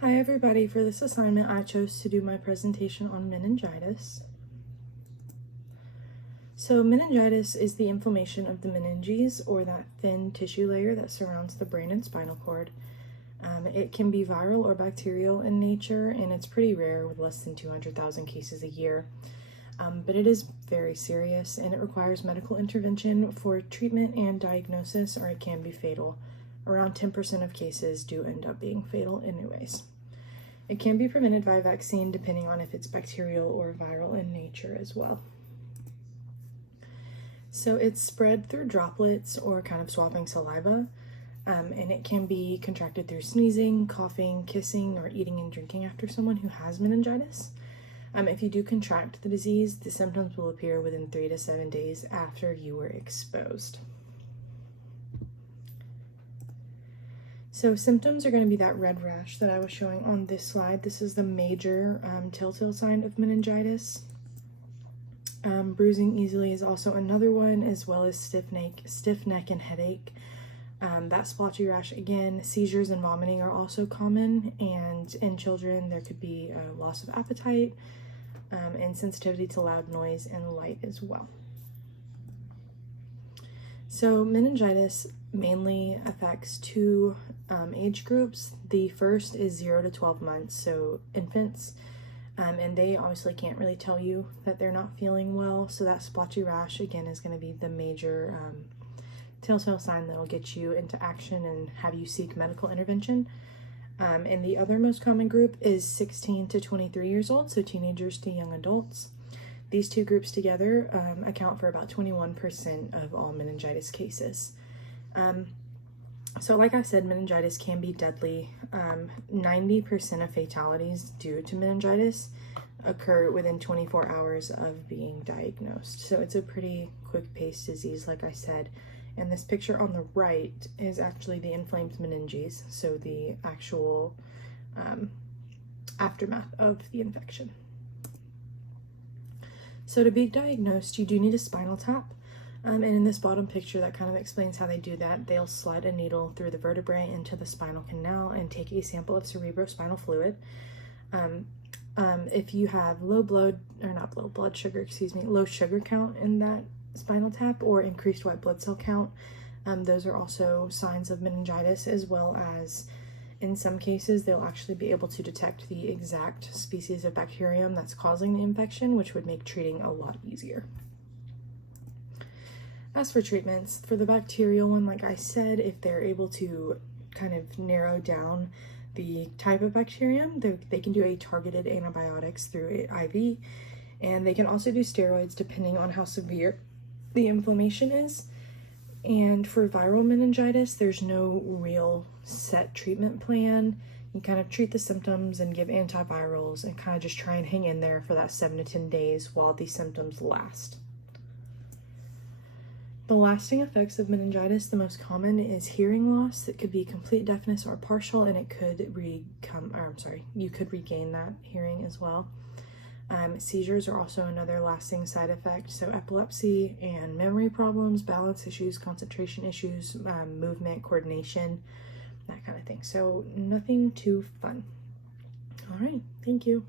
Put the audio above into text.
Hi everybody, for this assignment I chose to do my presentation on meningitis. So meningitis is the inflammation of the meninges, or that thin tissue layer that surrounds the brain and spinal cord. It can be viral or bacterial in nature, and it's pretty rare with less than 200,000 cases a year. But it is very serious and it requires medical intervention for treatment and diagnosis, or it can be fatal. Around 10% of cases do end up being fatal anyways. It can be prevented by vaccine depending on if it's bacterial or viral in nature as well. So it's spread through droplets or kind of swabbing saliva, and it can be contracted through sneezing, coughing, kissing, or eating and drinking after someone who has meningitis. If you do contract the disease, the symptoms will appear within 3 to 7 days after you were exposed. So symptoms are going to be that red rash that I was showing on this slide. This is the major telltale sign of meningitis. Bruising easily is also another one, as well as stiff neck and headache. That splotchy rash again. Seizures and vomiting are also common, and in children there could be a loss of appetite and sensitivity to loud noise and light as well. So meningitis mainly affects two age groups. The first is 0 to 12 months, so infants, and they obviously can't really tell you that they're not feeling well, so that splotchy rash again is going to be the major telltale sign that will get you into action and have you seek medical intervention. And the other most common group is 16 to 23 years old, so teenagers to young adults. These two groups together account for about 21% of all meningitis cases. So like I said, meningitis can be deadly. 90% of fatalities due to meningitis occur within 24 hours of being diagnosed. So it's a pretty quick-paced disease, like I said. And this picture on the right is actually the inflamed meninges, so the actual aftermath of the infection. So to be diagnosed, you do need a spinal tap. And in this bottom picture, that kind of explains how they do that. They'll slide a needle through the vertebrae into the spinal canal and take a sample of cerebrospinal fluid. If you have low sugar count in that spinal tap, or increased white blood cell count, those are also signs of meningitis, as well as in some cases they'll actually be able to detect the exact species of bacterium that's causing the infection, which would make treating a lot easier. As for treatments, for the bacterial one, like I said, if they're able to kind of narrow down the type of bacterium, they can do a targeted antibiotics through IV, and they can also do steroids depending on how severe the inflammation is. And for viral meningitis, there's no real set treatment plan. You kind of treat the symptoms and give antivirals and kind of just try and hang in there for that 7 to 10 days while the symptoms last. The lasting effects of meningitis, the most common is hearing loss. It could be complete deafness or partial, and it could you could regain that hearing as well. Seizures are also another lasting side effect. So epilepsy and memory problems, balance issues, concentration issues, movement, coordination, that kind of thing. So nothing too fun. All right, thank you.